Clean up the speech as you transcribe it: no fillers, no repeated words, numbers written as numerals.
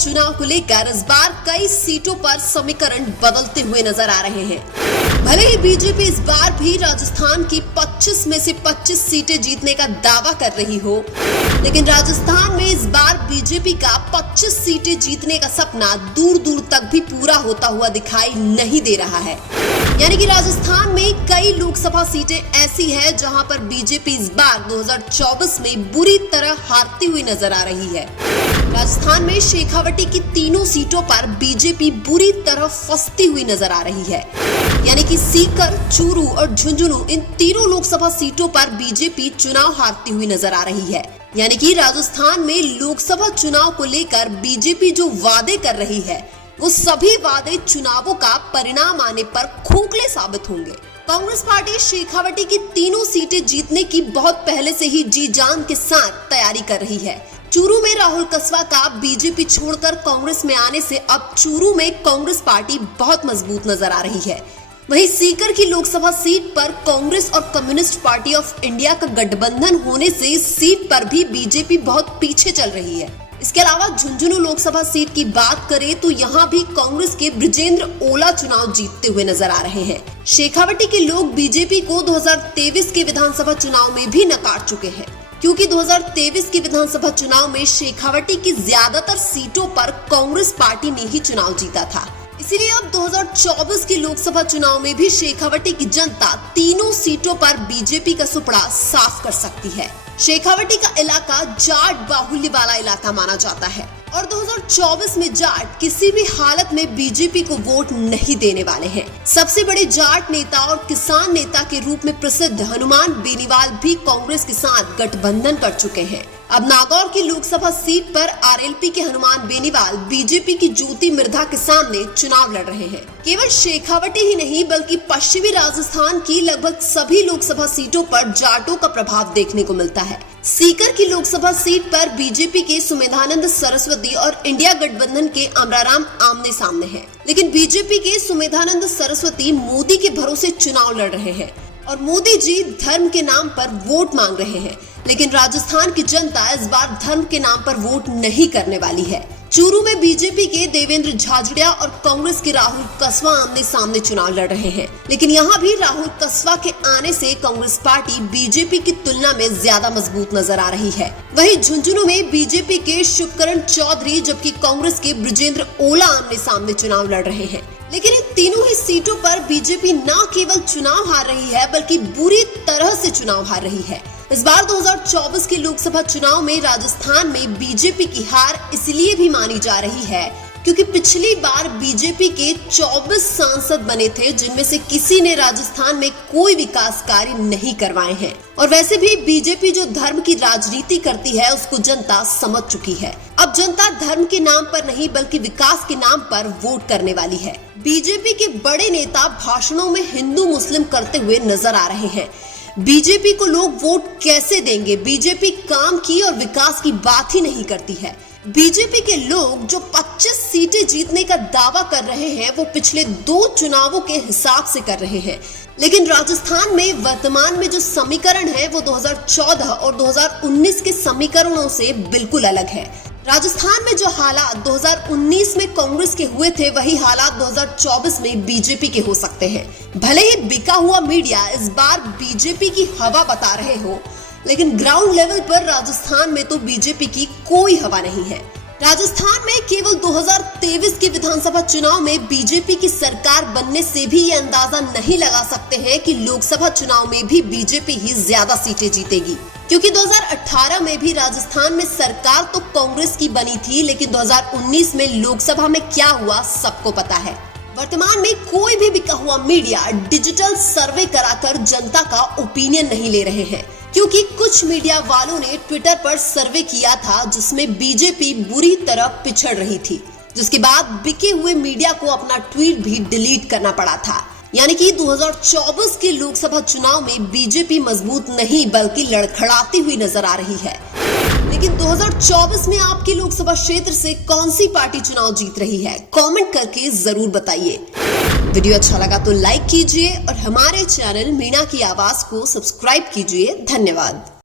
चुनाव को लेकर इस बार कई सीटों पर समीकरण बदलते हुए नजर आ रहे हैं। भले ही बीजेपी इस बार भी राजस्थान की 25 में से 25 सीटें जीतने का दावा कर रही हो, लेकिन राजस्थान में इस बार बीजेपी का 25 सीटें जीतने का सपना दूर दूर तक भी पूरा होता हुआ दिखाई नहीं दे रहा है। यानी कि राजस्थान में कई लोकसभा सीटें ऐसी है जहां पर बीजेपी इस बार 2024 में बुरी तरह हारती हुई नजर आ रही है। राजस्थान में शेखावटी की तीनों सीटों पर बीजेपी बुरी तरह फंसती हुई नजर आ रही है। यानी कि सीकर, चूरू और झुंझुनू इन तीनों लोकसभा सीटों पर बीजेपी चुनाव हारती हुई नजर आ रही है। यानी कि राजस्थान में लोकसभा चुनाव को लेकर बीजेपी जो वादे कर रही है, वो सभी वादे चुनावों का परिणाम आने पर खोखले साबित होंगे। कांग्रेस पार्टी शेखावटी की तीनों सीटें जीतने की बहुत पहले से ही जी जान के साथ तैयारी कर रही है। चूरू में राहुल कस्वा का बीजेपी छोड़कर कांग्रेस में आने से अब चूरू में कांग्रेस पार्टी बहुत मजबूत नजर आ रही है। वहीं सीकर की लोकसभा सीट पर कांग्रेस और कम्युनिस्ट पार्टी ऑफ इंडिया का गठबंधन होने से इस सीट पर भी बीजेपी बहुत पीछे चल रही है। इसके अलावा झुंझुनू लोकसभा सीट की बात करें तो यहाँ भी कांग्रेस के बृजेंद्र ओला चुनाव जीतते हुए नजर आ रहे हैं। शेखावटी के लोग बीजेपी को 2023 के विधानसभा चुनाव में भी नकार चुके हैं, क्योंकि 2023 के विधानसभा चुनाव में शेखावटी की ज्यादातर सीटों पर कांग्रेस पार्टी ने ही चुनाव जीता था। इसीलिए अब 2024 के लोकसभा चुनाव में भी शेखावटी की जनता तीनों सीटों पर बीजेपी का सुपड़ा साफ कर सकती है। शेखावटी का इलाका जाट बाहुल्य वाला इलाका माना जाता है और 2024 में जाट किसी भी हालत में बीजेपी को वोट नहीं देने वाले हैं। सबसे बड़े जाट नेता और किसान नेता के रूप में प्रसिद्ध हनुमान बेनीवाल भी कांग्रेस के साथ गठबंधन कर चुके हैं। अब नागौर की लोकसभा सीट पर आरएलपी के हनुमान बेनीवाल बीजेपी की ज्योति मिर्धा के सामने चुनाव लड़ रहे हैं। केवल शेखावटी ही नहीं बल्कि पश्चिमी राजस्थान की लगभग सभी लोकसभा सीटों पर जाटों का प्रभाव देखने को मिलता है। सीकर की लोकसभा सीट पर बीजेपी के सुमेधानंद सरस्वती और इंडिया गठबंधन के अमराराम आमने सामने हैं, लेकिन बीजेपी के सुमेधानंद सरस्वती मोदी के भरोसे चुनाव लड़ रहे हैं और मोदी जी धर्म के नाम पर वोट मांग रहे हैं। लेकिन राजस्थान की जनता इस बार धर्म के नाम पर वोट नहीं करने वाली है। चूरू में बीजेपी के देवेंद्र झाझड़िया और कांग्रेस के राहुल कस्वा आमने सामने चुनाव लड़ रहे हैं, लेकिन यहाँ भी राहुल कस्वा के आने से कांग्रेस पार्टी बीजेपी की तुलना में ज्यादा मजबूत नजर आ रही है। वहीं झुंझुनू में बीजेपी के शुभकरण चौधरी जबकि कांग्रेस के बृजेंद्र ओला आमने सामने चुनाव लड़ रहे हैं। लेकिन इन तीनों ही सीटों पर बीजेपी न केवल चुनाव हार रही है बल्कि बुरी तरह से चुनाव हार रही है। इस बार 2024 के लोकसभा चुनाव में राजस्थान में बीजेपी की हार इसलिए भी मानी जा रही है क्योंकि पिछली बार बीजेपी के 24 सांसद बने थे, जिनमें से किसी ने राजस्थान में कोई विकास कार्य नहीं करवाए हैं। और वैसे भी बीजेपी जो धर्म की राजनीति करती है उसको जनता समझ चुकी है। अब जनता धर्म के नाम पर नहीं बल्कि विकास के नाम पर वोट करने वाली है। बीजेपी के बड़े नेता भाषणों में हिंदू मुस्लिम करते हुए नजर आ रहे हैं। बीजेपी को लोग वोट कैसे देंगे? बीजेपी काम की और विकास की बात ही नहीं करती है। बीजेपी के लोग जो 25 सीटें जीतने का दावा कर रहे हैं वो पिछले 2 चुनावों के हिसाब से कर रहे हैं, लेकिन राजस्थान में वर्तमान में जो समीकरण है वो 2014 और 2019 के समीकरणों से बिल्कुल अलग है। राजस्थान में जो हालात 2019 में कांग्रेस के हुए थे वही हालात 2024 में बीजेपी के हो सकते हैं। भले ही बिका हुआ मीडिया इस बार बीजेपी की हवा बता रहे हो, लेकिन ग्राउंड लेवल पर राजस्थान में तो बीजेपी की कोई हवा नहीं है। राजस्थान में केवल 2023 के विधानसभा चुनाव में बीजेपी की सरकार बनने से भी ये अंदाजा नहीं लगा सकते हैं कि लोकसभा चुनाव में भी बीजेपी ही ज्यादा सीटें जीतेगी, क्योंकि 2018 में भी राजस्थान में सरकार तो कांग्रेस की बनी थी, लेकिन 2019 में लोकसभा में क्या हुआ सबको पता है। वर्तमान में कोई भी बिका हुआ मीडिया डिजिटल सर्वे कराकर जनता का ओपिनियन नहीं ले रहे हैं, क्योंकि कुछ मीडिया वालों ने ट्विटर पर सर्वे किया था जिसमें बीजेपी बुरी तरह पिछड़ रही थी, जिसके बाद बिके हुए मीडिया को अपना ट्वीट भी डिलीट करना पड़ा था। यानी कि 2024 के लोकसभा चुनाव में बीजेपी मजबूत नहीं बल्कि लड़खड़ाती हुई नजर आ रही है। लेकिन 2024 में आपके लोकसभा क्षेत्र से कौन सी पार्टी चुनाव जीत रही है? कमेंट करके जरूर बताइए। वीडियो अच्छा लगा तो लाइक कीजिए और हमारे चैनल मीणा की आवाज को सब्सक्राइब कीजिए। धन्यवाद।